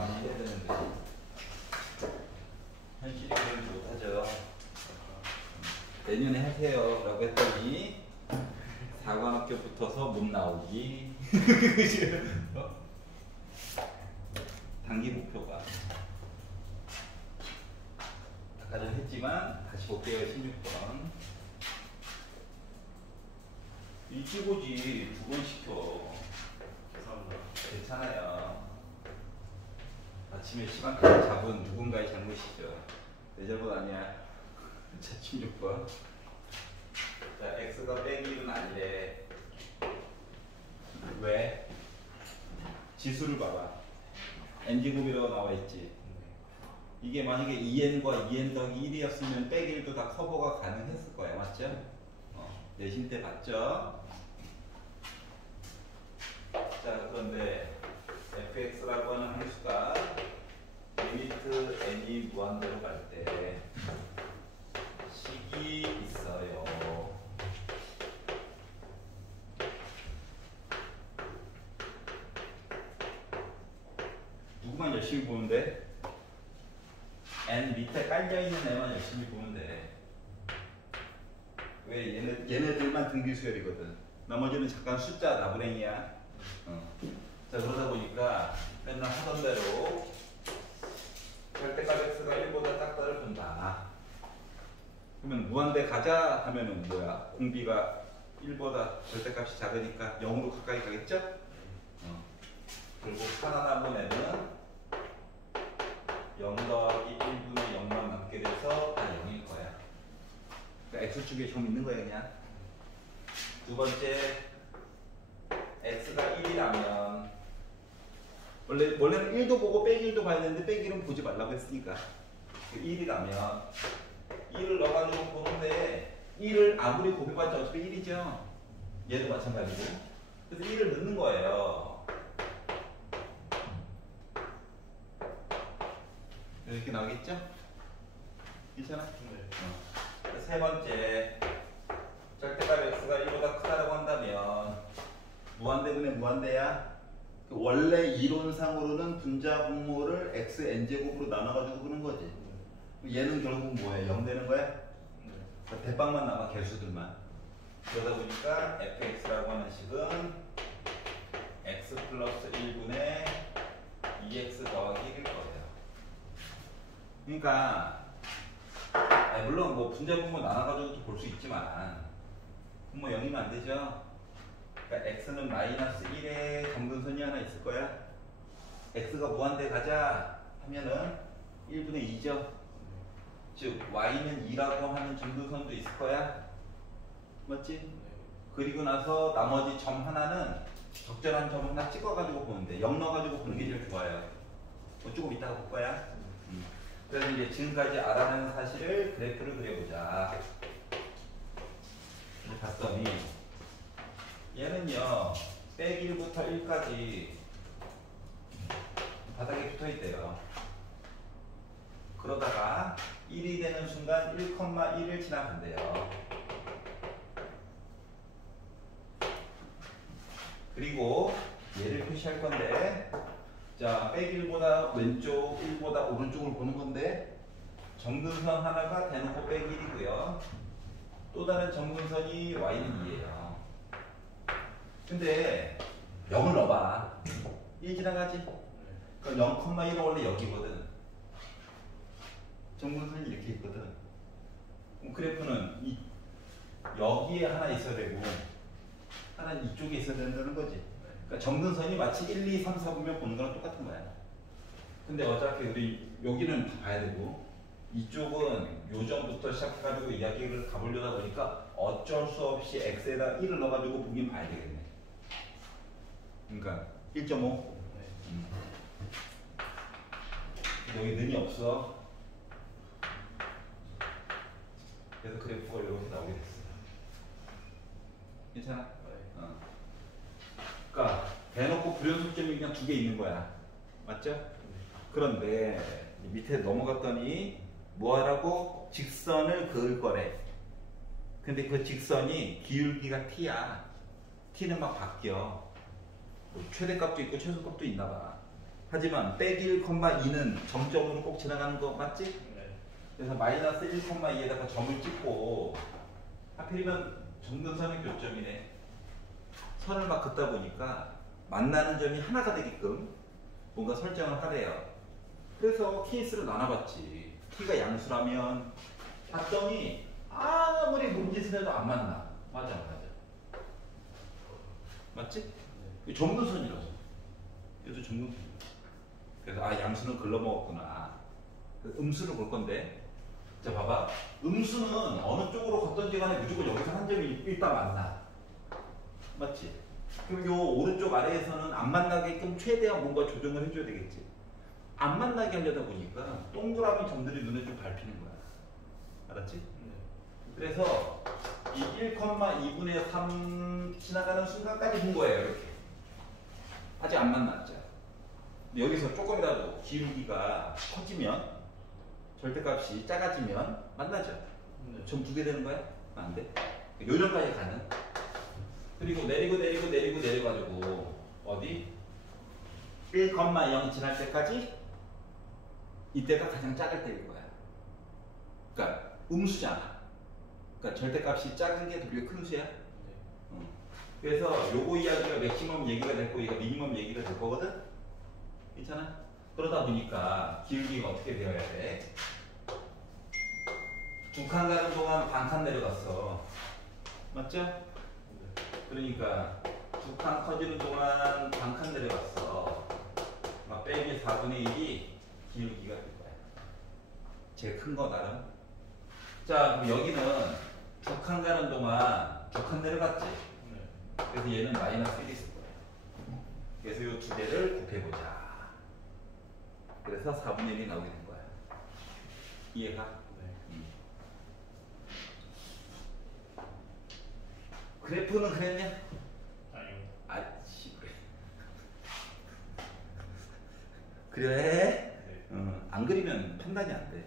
많이 해야 되는데 현실이 그걸 못하죠. 내년에 하세요 라고 했더니 사관학교 붙어서 못 나오기. 어? 단기 목표가 아까 전에 했지만 다시 볼게요. 16번 일찍 오지. 2번 시켜. 죄송합니다. 괜찮아요. 아침에 시간까지 잡은 누군가의 잘못이죠. 내 잘못 아니야. 자, 16번. 자, x가 빼기 1은 아니래. 왜? 지수를 봐봐. n제곱이라고 나와있지. 이게 만약에 2n과 2n 더하기 1이었으면 빼기 1도 다 커버가 가능했을 거야. 맞죠? 내신 때 봤죠? 자, 그런데 fx라고 하는 함수가 리미트 n이 무한대로 갈 때 식이 있어요. 누구만 열심히 보는데? n 밑에 깔려있는 애만 열심히 보면 돼. 왜? 얘네들만 등비수열이거든. 나머지는 잠깐 숫자 나부랭이야. 자, 그러다 보니까 맨날 하던 대로 절대값 x가 1보다 작다를 본다. 그러면 무한대 가자 하면은 뭐야? 공비가 1보다 절대값이 작으니까 0으로 가까이 가겠죠? 그리고 살아남은 애는 0 더하기 1분의 0만 남게 돼서 다 0일 거야. 그러니까 x축에 0 있는 거야 그냥. 두 번째, x가 1이라면 원래는 1도 보고 빼기 1도 봐야 되는데 빼기 1은 보지 말라고 했으니까 1이라면 1을 넣어가지고 보는데 1을 아무리 곱해봤자 어차피 1이죠. 얘도 마찬가지고. 그래서 1을 넣는 거예요. 이렇게 나오겠죠? 괜찮아? 네. 세 번째, 절대값 x가 1보다 크다라고 한다면 무한대분의 무한대야. 원래 이론상으로는 분자 분모를 x n제곱으로 나눠가지고 보는 거지. 얘는 결국 뭐야? 0 되는 거야? 대빵만 남아, 개수들만. 그러다 보니까 fx라고 하는 식은 x 플러스 1분의 2x 더하기 1일 거예요. 그러니까 물론 뭐 분자 분모 나눠가지고도 볼 수 있지만 분모 0이면 안 되죠. 그러니까 x는 마이너스 1의 점근선이 하나 있을 거야. x가 무한대 가자 하면은 1분의 2죠. 즉 y는 2라고 하는 점근선도 있을 거야. 맞지? 그리고 나서 나머지 점 하나는 적절한 점 하나 찍어가지고 보는데 0 넣어가지고 보는 게 제일 좋아요. 조금 이따가 볼 거야. 그래서 이제 지금까지 알아낸 사실을 그래프를 그려보자. 봤더니 얘는요 빼기 1부터 1까지 바닥에 붙어있대요. 그러다가 1이 되는 순간 1,1을 지나간대요. 그리고 얘를 표시할 건데, 자, 빼기 1보다 왼쪽, 1보다 오른쪽을 보는 건데 점근선 하나가 대놓고 빼기 1이고요. 또 다른 점근선이 y는 2예요. 근데 0을 넣어봐. 1 지나가지? 그럼 0,1은 원래 여기거든. 점근선이 이렇게 있거든. 그래프는 여기에 하나 있어야 되고 하나는 이쪽에 있어야 된다는 거지. 그러니까 점근선이 마치 1, 2, 3, 4 보면 보는 거랑 똑같은 거야. 근데 어차피 우리 여기는 다 봐야 되고 이쪽은 요점부터 시작해가지고 이야기를 가보려다 보니까 어쩔 수 없이 x에다 1을 넣어가지고 보긴 봐야 되겠네. 그러니까 1.5. 여기 는이 없어. 그래서 그래프가 이렇게 나오게 됐어. 괜찮아? 그러니까 대놓고 불연속점이 그냥 2개 있는 거야. 맞죠? 그런데 밑에 넘어갔더니 뭐하라고? 직선을 그을 거래. 근데 그 직선이 기울기가 t야. t는 막 바뀌어. 뭐 최대값도 있고 최소값도 있나 봐. 하지만 빼기 1,2는 점점으로 꼭 지나가는 거 맞지? 네. 그래서 마이너스 1,2에다가 점을 찍고 하필이면 점근선의 교점이네. 선을 막 긋다 보니까 만나는 점이 하나가 되게끔 뭔가 설정을 하래요. 그래서 케이스를 나눠봤지. t가 양수라면 봤더니 아무리 몸짓을 해도 안 만나. 맞아. 맞지? 이 점근선이라서. 얘도 점근선이야. 그래서 아 양수는 글러먹었구나. 음수를 볼 건데. 자 봐봐. 음수는 어느 쪽으로 걷던지 간에 무조건 여기서 한 점이 일단 만나. 맞지? 그럼 요 오른쪽 아래에서는 안 만나게끔 최대한 뭔가 조정을 해줘야 되겠지. 안 만나게 하려다 보니까 동그라미 점들이 눈에 좀 밟히는 거야. 알았지? 그래서 이 1,2분의 3 지나가는 순간까지 본 거예요. 이렇게. 아직 안 만났죠. 근데 여기서 조금이라도 기울기가 커지면 절대값이 작아지면 만나죠. 점 두 개 되는 거야? 안 돼. 요점까지 가는. 그리고 내려가지고 어디? 1,0 지날 때까지 이때가 가장 작을 때일 거야. 그러니까 음수잖아. 그러니까 절대값이 작은 게 되게 큰 수야. 그래서 요거 이야기가 맥시멈 얘기가 될 거고 이거 미니멈 얘기가 될 거거든. 괜찮아? 그러다 보니까 기울기가 어떻게 되어야 돼? 두 칸 가는 동안 반 칸 내려갔어. 맞죠? 그러니까 두 칸 커지는 동안 반 칸 내려갔어. 막 빼기 4분의 1이 기울기가 될 거야. 제일 큰 거 나름. 자, 그럼 여기는 두 칸 가는 동안 두 칸 내려갔지? 그래서 얘는 마이너스 1이 있을 거야. 그래서 이 두 개를 곱해보자. 그래서 4분의 1이 나오게 된 거야. 이해가? 네. 그래프는 그랬냐? 아니요. 아씨 그래. 그래? 네. 안 그리면 판단이 안 돼.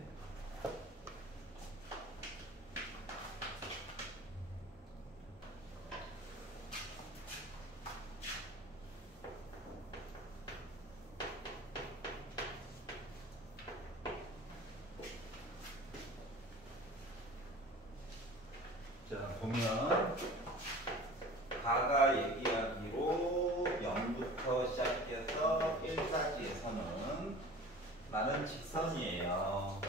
자, 보면 가가 얘기하기로 0부터 시작해서 1까지에서는 나는 직선이에요.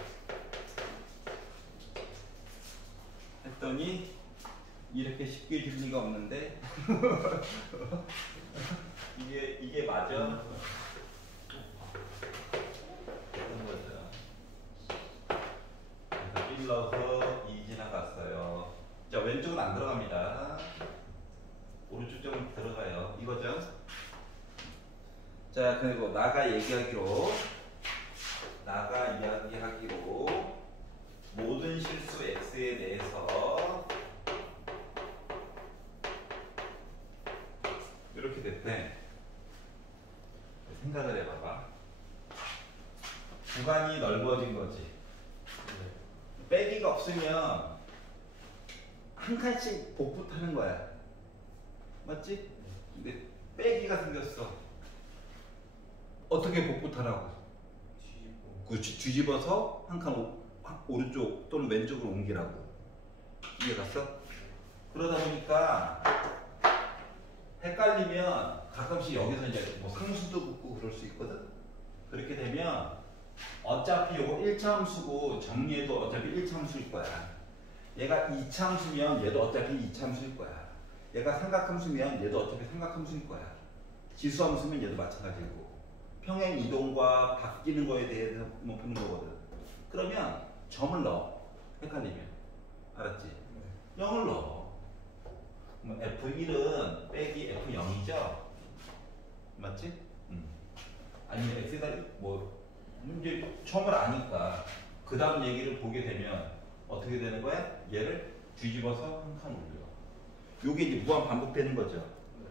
했더니 이렇게 쉽게 줄 리가 없는데 이게 맞아? 그런 거죠. 그래서 1 넣어서 2 지나갔어요. 자, 왼쪽은 안 들어갑니다. 오른쪽 쪽은 들어가요. 이거죠? 자, 그리고 나가 이야기하기로 모든 실수 x에 대해서 이렇게 됐대. 생각을 해봐봐. 구간이 넓어진 거지. 빼기가 없으면 한 칸씩 복부 타는 거야. 맞지? 근데 빼기가 생겼어. 어떻게 복부 타라고? 그렇지. 뒤집어서 한 칸 오른쪽 또는 왼쪽으로 옮기라고. 이해갔어? 그러다 보니까 헷갈리면 가끔씩 여기서 이제 뭐 상수도 붙고 그럴 수 있거든? 그렇게 되면 어차피 요거 1차함수고 정리해도 어차피 1차함수일 거야. 얘가 2차함수면 얘도 어차피 2차함수일 거야. 얘가 삼각함수면 얘도 어차피 삼각함수일 거야. 지수함수면 얘도 마찬가지고. 평행 이동과 바뀌는 거에 대해서 뭐 보는 거거든. 그러면 점을 넣어. 헷갈리면. 알았지? 0을 넣어. 그럼 F1은 빼기 F0이죠? 맞지? 아니면 X가 뭐 이제 처음을 아니까 그 다음 얘기를 보게 되면 어떻게 되는 거야? 얘를 뒤집어서 한 칸 올려. 요게 이제 무한 반복되는 거죠.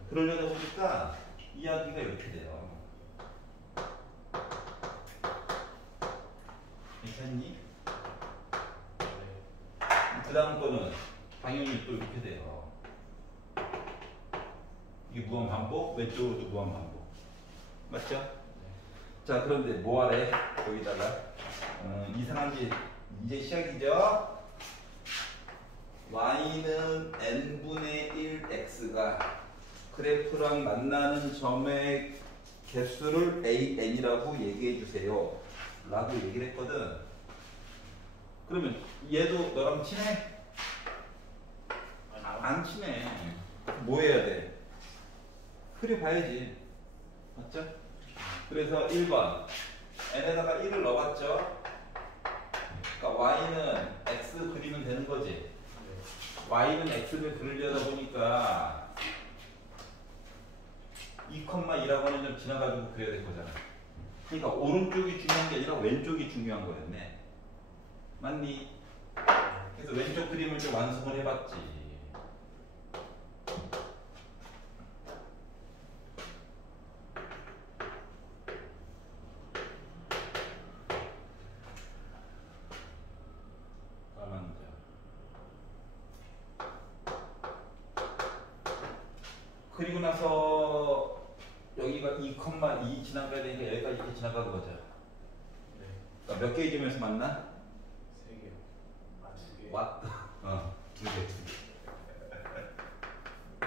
그러려다 보니까 이야기가 이렇게 돼요. 괜찮니? 그 다음 거는 당연히 또 이렇게 돼요. 이게 무한 반복, 왼쪽으로도 무한 반복. 맞죠? 자, 그런데 뭐 하래? 여기다가 이상한 게 이제 시작이죠? y는 n분의 1 x가 그래프랑 만나는 점의 개수를 an이라고 얘기해 주세요 라고 얘기를 했거든. 그러면 얘도 너랑 친해? 안 친해. 뭐 해야 돼? 그려봐야지. 맞죠? 그래서 1번 n에다가 1을 넣어봤죠? 그러니까 y는 x 그리면 되는 거지. y는 x를 그리려다 보니까 2,2라고 하는 점 지나가지고 그려야 될 거잖아. 그러니까 오른쪽이 중요한 게 아니라 왼쪽이 중요한 거였네. 맞니? 그래서 왼쪽 그림을 좀 완성을 해봤지. 그리고 나서 여기가 2,2 지나가야 되니까 여기가 이렇게 지나가는 거죠. 네. 그러니까 몇 개의 점에서 만나? 3개. 아, 2개. 왓? 두 개.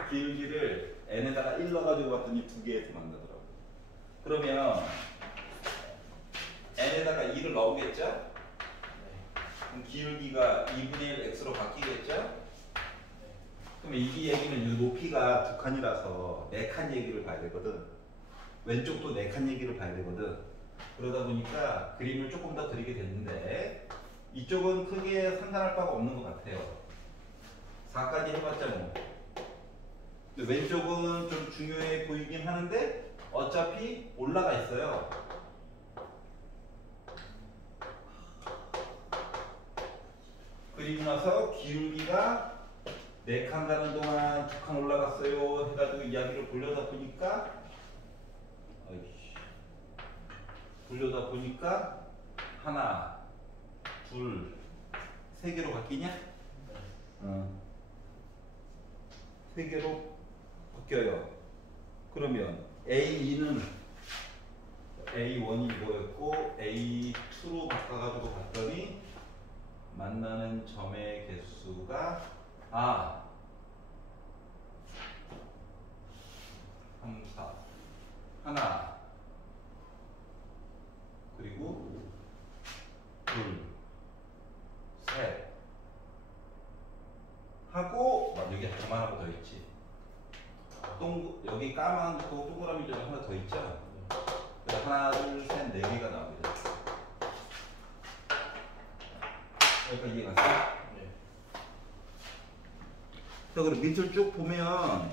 기울기를 n에다가 1 넣어가지고 봤더니 두 개에서 만나더라고. 그러면 n에다가 2를 넣으겠죠? 네. 그럼 기울기가 2분의 1 x로 바뀌겠죠? 네. 그러면 이 얘기는 이 높이가 두 칸이라서 네 칸 얘기를 봐야 되거든. 왼쪽도 네 칸 얘기를 봐야 되거든. 그러다 보니까 그림을 조금 더 그리게 됐는데 이쪽은 크게 상관할 바가 없는 것 같아요. 4까지 해봤자 뭐. 근데 왼쪽은 좀 중요해 보이긴 하는데 어차피 올라가 있어요. 그리고 나서 기울기가 4칸 가는 동안 2칸 올라갔어요 해가지고 이야기를 돌려다 보니까 돌려다 보니까 하나, 둘, 세 개로 바뀌냐? 세 개로 바뀌어요. 그러면 A2는 A1이 뭐였고 A2로 바꿔가지고 봤더니 만나는 점의 개수가 3, 4 하나 그리고 둘, 셋 하고 여기 가만 하나 더 있지. 여기 까만 거 동그라미 좀 하나 더 있죠. 그래서 하나, 둘, 셋, 네 개가 나옵니다. 여기까지 이해 갔어? 네. 자, 그럼 밑을 쭉 보면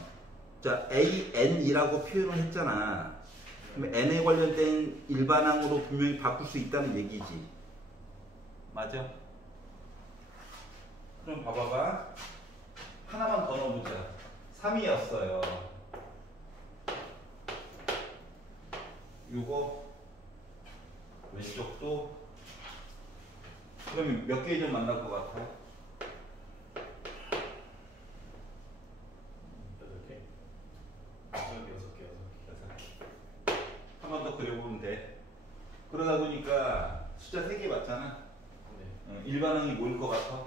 자 AN이라고 표현을 했잖아. 그럼 N에 관련된 일반항으로 분명히 바꿀 수 있다는 얘기지. 맞아? 그럼 봐봐봐. 하나만 더 넣어보자. 3이었어요. 요거 왼쪽도 그러면 몇 개의 점 만날 것 같아? 8개. 6개. 한 번 더 그려보면 돼. 그러다 보니까 숫자 3개 맞잖아. 네. 일반항이 뭐일 것 같아?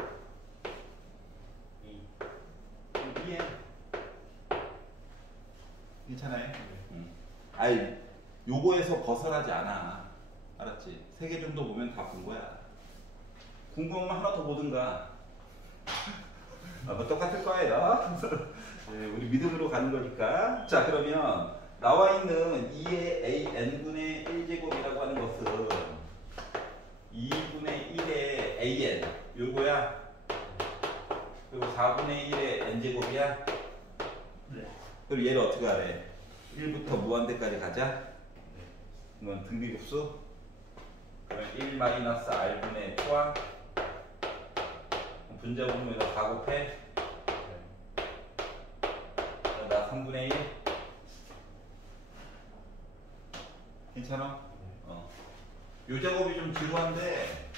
2. 2에 괜찮아요? 네. 아이 요거에서 벗어나지 않아. 알았지? 3개 정도 보면 다 본 거야. 궁금하면 하나 더 보든가. 뭐 똑같을 거예요. 네, 우리 믿음으로 가는 거니까. 자, 그러면 나와 있는 2의 AN분의 1제곱이라고 하는 것은 2분의 1의 AN 요거야. 그리고 4분의 1의 N제곱이야. 네. 그리고 얘를 어떻게 하래? 1부터 무한대까지 가자. 네. 이건 등비급수. 그러면 1 마이너스 R분의 포함. 분자분모에다 4 곱해. 나 3분의 1. 괜찮아? 요 작업이 좀 지루한데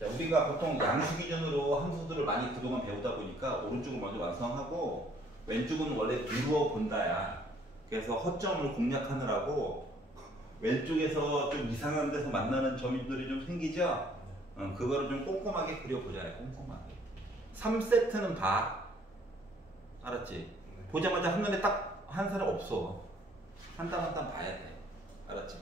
자, 우리가 보통 양수 기준으로 함수들을 많이 그동안 배우다 보니까 오른쪽은 먼저 완성하고 왼쪽은 원래 미루어 본다야. 그래서 허점을 공략하느라고 왼쪽에서 좀 이상한 데서 만나는 점들이 좀 생기죠? 그거를 좀 꼼꼼하게 그려보자. 꼼꼼하게. 3세트는 봐. 알았지? 보자마자 한눈에 딱 한 사람 없어. 한 땀 한 땀 봐야 돼. 알았지?